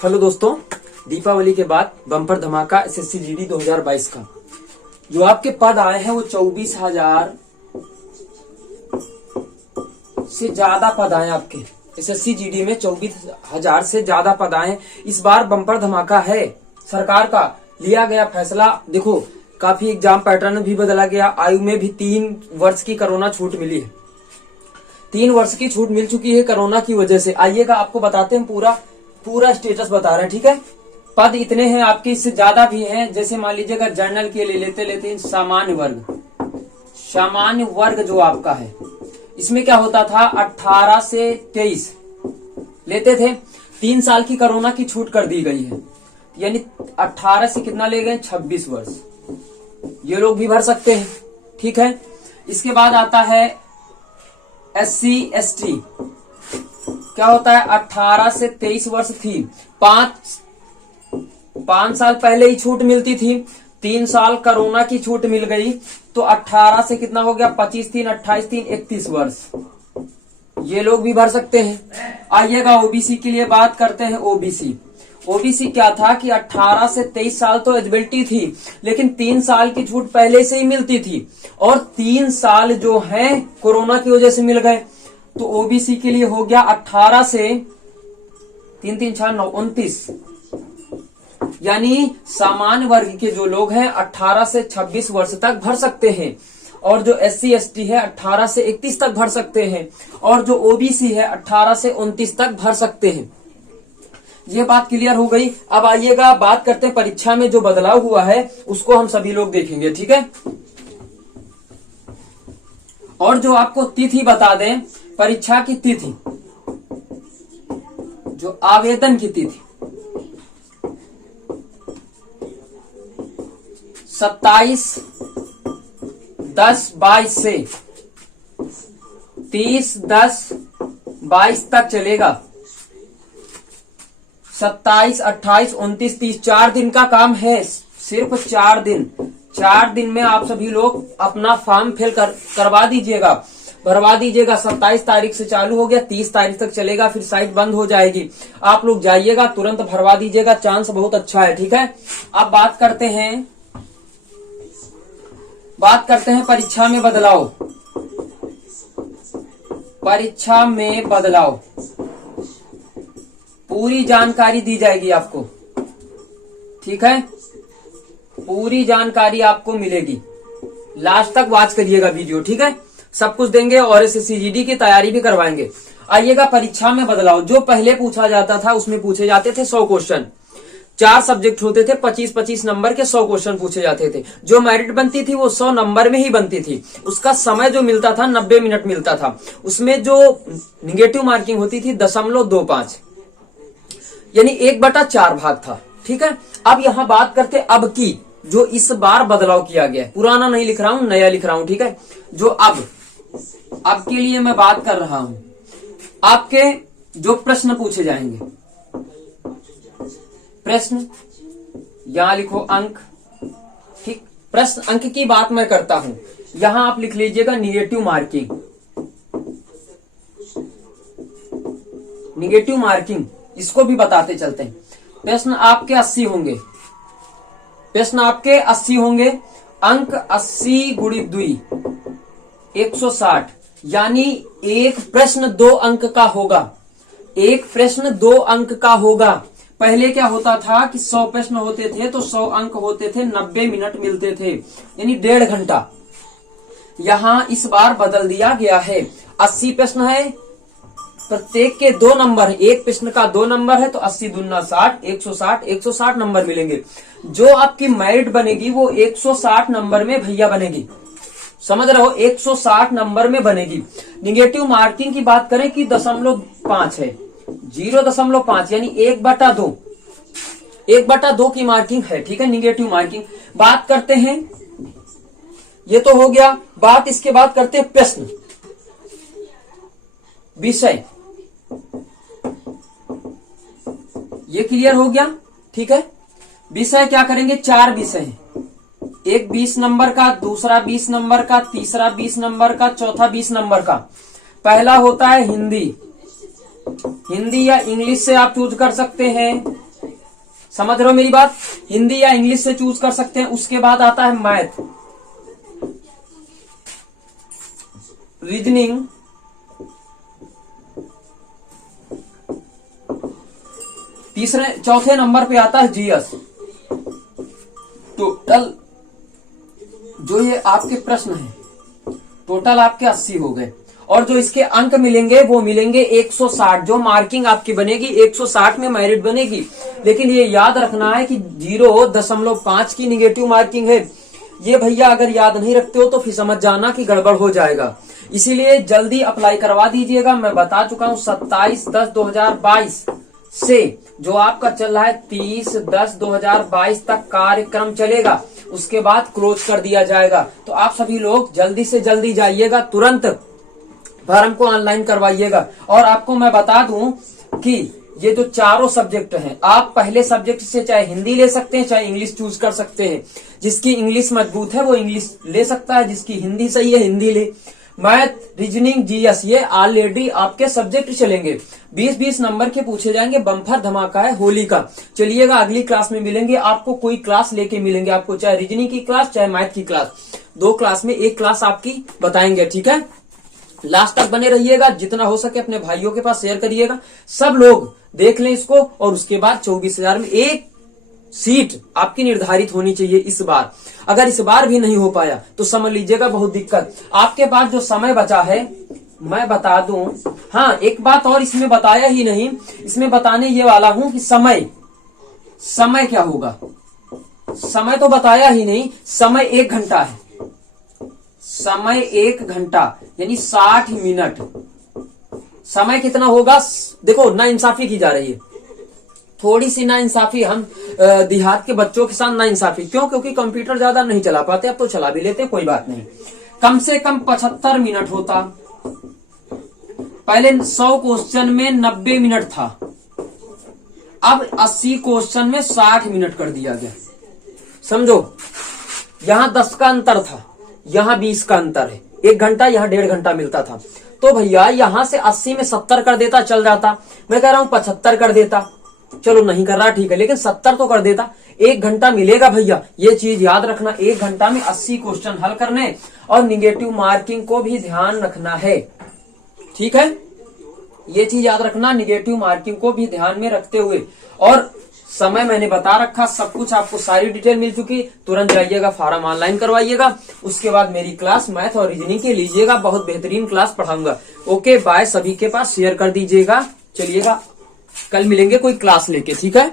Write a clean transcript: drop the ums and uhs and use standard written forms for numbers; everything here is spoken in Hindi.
हेलो दोस्तों, दीपावली के बाद बम्पर धमाका एसएससी जीडी 2022 का जो आपके पद आए हैं वो 24,000 से ज्यादा पद आए। आपके एसएससी जीडी में 24,000 से ज्यादा पद आए। इस बार बम्पर धमाका है। सरकार का लिया गया फैसला देखो, काफी एग्जाम पैटर्न भी बदला गया। आयु में भी 3 वर्ष की कोरोना छूट मिली है। 3 वर्ष की छूट मिल चुकी है कोरोना की वजह से। आइएगा आपको बताते हैं, पूरा स्टेटस बता रहे हैं। ठीक है, पद इतने हैं आपके, इससे ज्यादा भी हैं। जैसे मान लीजिएगा जनरल के लिए लेते सामान्य वर्ग जो आपका है, इसमें क्या होता था 18 से 23 लेते थे। 3 साल की कोरोना की छूट कर दी गई है, यानी 18 से कितना ले गए 26 वर्ष। ये लोग भी भर सकते हैं। ठीक है, इसके बाद आता है SC ST। क्या होता है 18 से 23 वर्ष थी। 5 साल पहले ही छूट मिलती थी, 3 साल कोरोना की छूट मिल गई, तो 18 से कितना हो गया 25 3 28 3 31 वर्ष। ये लोग भी भर सकते हैं। आइएगा ओबीसी के लिए बात करते हैं। ओबीसी क्या था कि 18 से 23 साल तो एलिजिबिलिटी थी, लेकिन 3 साल की छूट पहले से ही मिलती थी और 3 साल जो है कोरोना की वजह से मिल गए। तो ओबीसी के लिए हो गया 18 से 3 3 6 9 29, यानी सामान्य वर्ग के जो लोग हैं 18 से 26 वर्ष तक भर सकते हैं, और जो SC ST है 18 से 31 तक भर सकते हैं, और जो ओबीसी है 18 से 29 तक भर सकते हैं। ये बात क्लियर हो गई। अब आइएगा बात करते हैं परीक्षा में जो बदलाव हुआ है उसको हम सभी लोग देखेंगे। ठीक है, और जो आपको तिथि बता दें, परीक्षा की तिथि, जो आवेदन की तिथि 27/10/22 से 30/10/22 तक चलेगा। 27 28 29 30 4 दिन का काम है, सिर्फ 4 दिन। 4 दिन में आप सभी लोग अपना फॉर्म फिल करवा दीजिएगा, भरवा दीजिएगा। 27 तारीख से चालू हो गया, 30 तारीख तक चलेगा, फिर साइट बंद हो जाएगी। आप लोग जाइएगा, तुरंत भरवा दीजिएगा, चांस बहुत अच्छा है। ठीक है, अब बात करते हैं परीक्षा में बदलाव। परीक्षा में बदलाव पूरी जानकारी दी जाएगी आपको। ठीक है, पूरी जानकारी आपको मिलेगी। लास्ट तक वॉच करिएगा वीडियो। ठीक है, सब कुछ देंगे और एसएससी जीडी की तैयारी भी करवाएंगे। आइएगा परीक्षा में बदलाव। जो पहले पूछा जाता था उसमें पूछे जाते थे 100 क्वेश्चन। 4 सब्जेक्ट होते थे, 25-25 नंबर के 100 क्वेश्चन पूछे जाते थे। जो मेरिट बनती थी वो 100 नंबर में ही बनती थी। उसका समय जो मिलता था 90 मिनट मिलता था। उसमें जो निगेटिव मार्किंग होती थी 0.25, यानी 1/4 भाग था। ठीक है, अब यहां बात करते अब की, जो इस बार बदलाव किया गया है। पुराना नहीं लिख रहा हूं, नया लिख रहा हूं। ठीक है, जो अब के लिए मैं बात कर रहा हूं। आपके जो प्रश्न पूछे जाएंगे, प्रश्न यहां लिखो अंक। ठीक, प्रश्न अंक की बात मैं करता हूं। यहां आप लिख लीजिएगा निगेटिव मार्किंग, इसको भी बताते चलते हैं। प्रश्न आपके 80 होंगे। अंक 80 गुणित 2 160, यानी एक प्रश्न 2 अंक का होगा। पहले क्या होता था कि 100 प्रश्न होते थे तो 100 अंक होते थे, 90 मिनट मिलते थे, यानी 1.5 घंटा। यहां इस बार बदल दिया गया है। 80 प्रश्न है, प्रत्येक के 2 नंबर है। एक प्रश्न का 2 नंबर है तो 80 दूना 60, 160 नंबर मिलेंगे। जो आपकी मेरिट बनेगी वो 160 नंबर में भैया बनेगी। समझ रहे हो, 160 नंबर में बनेगी। निगेटिव मार्किंग की बात करें कि 0.5 है, 0.5, यानी 1/2 की मार्किंग है। ठीक है, निगेटिव मार्किंग। बात करते हैं, ये तो हो गया बात। इसके बाद करते हैं प्रश्न, विषय। ये क्लियर हो गया। ठीक है, विषय क्या करेंगे, 4 विषय हैं। एक 20 नंबर का, दूसरा 20 नंबर का, तीसरा 20 नंबर का, चौथा 20 नंबर का। पहला होता है हिंदी या इंग्लिश से आप चूज कर सकते हैं। समझ रहे हो मेरी बात। हिंदी या इंग्लिश से चूज कर सकते हैं। उसके बाद आता है मैथ, रीजनिंग, चौथे नंबर पे आता है जीएस। टोटल जो ये आपके प्रश्न हैं, टोटल आपके 80 हो गए, और जो इसके अंक मिलेंगे वो मिलेंगे 160। जो मार्किंग आपकी बनेगी 160 में मेरिट बनेगी। लेकिन ये याद रखना है कि 0.5 की निगेटिव मार्किंग है। ये भैया अगर याद नहीं रखते हो तो फिर समझ जाना कि गड़बड़ हो जाएगा। इसीलिए जल्दी अप्लाई करवा दीजिएगा। मैं बता चुका हूं 27/10/2022 से जो आपका चल रहा है 30/10/2022 तक कार्यक्रम चलेगा। उसके बाद क्लोज कर दिया जाएगा। तो आप सभी लोग जल्दी से जल्दी जाइएगा, तुरंत फॉर्म को ऑनलाइन करवाइएगा। और आपको मैं बता दूं कि ये जो चारों सब्जेक्ट हैं, आप पहले सब्जेक्ट से चाहे हिंदी ले सकते हैं, चाहे इंग्लिश चूज कर सकते हैं। जिसकी इंग्लिश मजबूत है वो इंग्लिश ले सकता है, जिसकी हिंदी सही है हिंदी ले। मैथ, रीजनिंग, जीएस ये ऑलरेडी आपके सब्जेक्ट चलेंगे। 20-20 नंबर के पूछे जाएंगे। बम्पर धमाका है होली का। चलिएगा, अगली क्लास में मिलेंगे। आपको कोई क्लास लेके मिलेंगे, आपको चाहे रीजनिंग की क्लास चाहे मैथ की क्लास, 2 क्लास में 1 क्लास आपकी बताएंगे। ठीक है, लास्ट तक बने रहिएगा। जितना हो सके अपने भाइयों के पास शेयर करिएगा, सब लोग देख लें इसको। और उसके बाद 24,000 में 1 सीट आपकी निर्धारित होनी चाहिए इस बार। अगर इस बार भी नहीं हो पाया तो समझ लीजिएगा बहुत दिक्कत। आपके पास जो समय बचा है मैं बता दूं, हाँ एक बात और इसमें बताया ही नहीं, इसमें बताने ये वाला हूं कि समय क्या होगा। समय तो बताया ही नहीं। समय 1 घंटा है। समय 1 घंटा यानी 60 मिनट। समय कितना होगा देखो, नाइंसाफी की जा रही है, थोड़ी सी नाइंसाफी। हम देहात के बच्चों के साथ नाइंसाफी क्यों? क्योंकि कंप्यूटर ज्यादा नहीं चला पाते, अब तो चला भी लेते, कोई बात नहीं। कम से कम 75 मिनट होता। पहले 100 क्वेश्चन में 90 मिनट था, अब 80 क्वेश्चन में 60 मिनट कर दिया गया। समझो, यहां 10 का अंतर था, यहां 20 का अंतर है। 1 घंटा यहां 1.5 घंटा मिलता था। तो भैया यहां से 80 में 70 कर देता, चल जाता। मैं कह रहा हूं 75 कर देता, चलो नहीं कर रहा ठीक है, लेकिन 70 तो कर देता। 1 घंटा मिलेगा भैया, ये चीज याद रखना। 1 घंटा में 80 क्वेश्चन हल करने, और निगेटिव मार्किंग को भी ध्यान रखना है। ठीक है, ये चीज याद रखना, निगेटिव मार्किंग को भी ध्यान में रखते हुए। और समय मैंने बता रखा, सब कुछ आपको सारी डिटेल मिल चुकी। तुरंत जाइएगा, फॉर्म ऑनलाइन करवाइएगा। उसके बाद मेरी क्लास मैथ और रीजनिंग की लीजिएगा, बहुत बेहतरीन क्लास पढ़ाऊंगा। ओके बाय, सभी के पास शेयर कर दीजिएगा। चलिएगा, कल मिलेंगे कोई क्लास लेके, ठीक है।